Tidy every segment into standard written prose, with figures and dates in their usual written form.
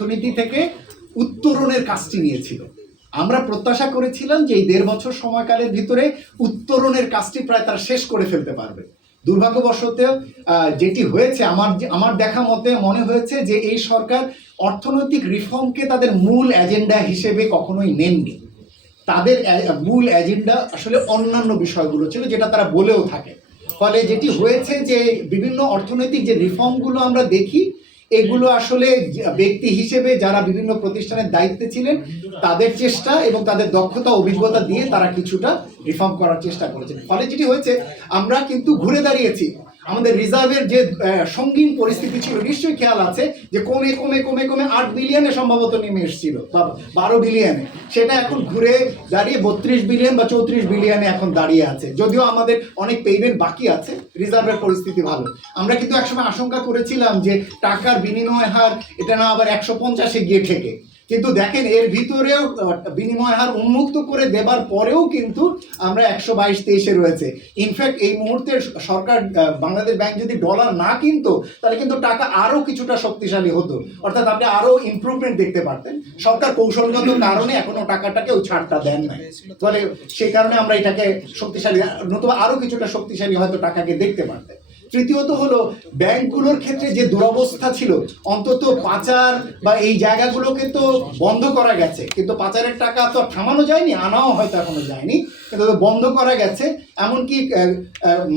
অর্থনীতি থেকে উত্তরণের কাজটি নিয়েছিল। আমরা প্রত্যাশা করেছিলাম যে এই 1.5 বছর সময়কালের ভিতরে উত্তরণের কাজটি প্রায় তারা শেষ করে ফেলতে পারবে। দুর্ভাগ্যবশত যেটি হয়েছে, আমার দেখা মতে মনে হয়েছে যে এই সরকার অর্থনৈতিক রিফর্মকে তাদের মূল এজেন্ডা হিসেবে কখনোই নেননি। তাদের মূল এজেন্ডা আসলে অন্যান্য বিষয়গুলো ছিল, যেটা তারা বলেও থাকে। ফলে যেটি হয়েছে যে বিভিন্ন অর্থনৈতিক যে রিফর্মগুলো আমরা দেখি, এগুলো আসলে ব্যক্তি হিসেবে যারা বিভিন্ন প্রতিষ্ঠানের দায়িত্বে ছিলেন তাদের চেষ্টা এবং তাদের দক্ষতা অভিজ্ঞতা দিয়ে তারা কিছুটা রিফর্ম করার চেষ্টা করেছেন। ফলে যেটি হয়েছে, আমরা কিন্তু ঘুরে দাঁড়িয়েছি। আমাদের রিজার্ভের যে সঙ্গীন পরিস্থিতি ছিল, নিশ্চয়ই খেয়াল আছে যে কমে কমে কমে কমে 8 বিলিয়নে সম্ভবত নেমে এসেছিল, বা 12 বিলিয়নে, সেটা এখন ঘুরে দাঁড়িয়ে 32 বিলিয়ন বা 34 বিলিয়নে এখন দাঁড়িয়ে আছে। যদিও আমাদের অনেক পেমেন্ট বাকি আছে, রিজার্ভের পরিস্থিতি ভালো। আমরা কিন্তু একসময় আশঙ্কা করেছিলাম যে টাকার বিনিময় হার এটা না আবার 150-এ গিয়ে ঠেকে, কিন্তু দেখেন এর ভিতরেও বিনিময় হার উন্মুক্ত করে দেবার পরেও কিন্তু আমরা 122-23-এ রয়েছে। ইনফ্যাক্ট এই মুহূর্তে সরকার, বাংলাদেশ ব্যাংক যদি ডলার না কিনতো তাহলে কিন্তু টাকা আরও কিছুটা শক্তিশালী হতো, অর্থাৎ আপনি আরও ইমপ্রুভমেন্ট দেখতে পারতেন। সরকার কৌশলগত কারণে এখনো টাকাটাকে ওই ছাড়টা দেন নাই, ফলে সেই কারণে আমরা এটাকে শক্তিশালী, নতুবা আরও কিছুটা শক্তিশালী হয়তো টাকাকে দেখতে পারতেন। তৃতীয়ত হলো ব্যাংকগুলোর ক্ষেত্রে যে দুরবস্থা ছিল, অন্তত পাচার বা এই জায়গাগুলোকে তো বন্ধ করা গেছে, কিন্তু পাচারের টাকা তো থামানো যায়নি, আনাও হয়তো এখনো যায়নি, কিন্তু বন্ধ করা গেছে। এমনকি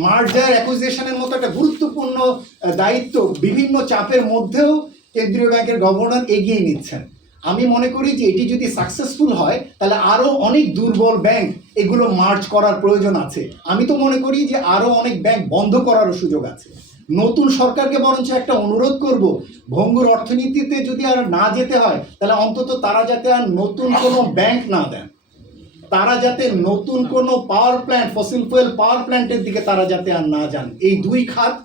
মার্জার অ্যাকুইজিশনের মতো একটা গুরুত্বপূর্ণ দায়িত্ব বিভিন্ন চাপের মধ্যেও কেন্দ্রীয় ব্যাংকের গভর্নর এগিয়ে নিচ্ছেন। আমি মনে করি যে এটি যদি সাকসেসফুল হয় তাহলে আরও অনেক দুর্বল ব্যাংক এগুলো মার্জ করার প্রয়োজন আছে। আমি তো মনে করি যে আরও অনেক ব্যাংক বন্ধ করারও সুযোগ আছে। নতুন সরকারকে বরঞ্চ একটা অনুরোধ করব, ভঙ্গুর অর্থনীতিতে যদি আর না যেতে হয় তাহলে অন্তত তারা যাতে আর নতুন কোনো ব্যাংক না দেন, তারা যাতে নতুন কোনো পাওয়ার প্ল্যান্ট, ফসিল ফুয়েল পাওয়ার প্ল্যান্টের দিকে তারা যাতে আর না যান। এই দুই খাত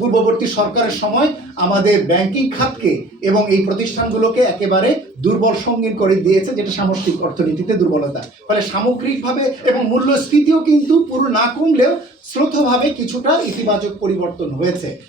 পূর্ববর্তী সরকারের সময় আমাদের ব্যাংকিং খাতকে এবং এই প্রতিষ্ঠানগুলোকে একেবারে দুর্বল সঙ্গীন করে দিয়েছে, যেটা সামষ্টিক অর্থনীতিতে দুর্বলতা। ফলে সামগ্রিকভাবে এবং মূল্যস্ফীতিও কিন্তু পুরো না কমলেও শ্রুতভাবে কিছুটা ইতিবাচক পরিবর্তন হয়েছে।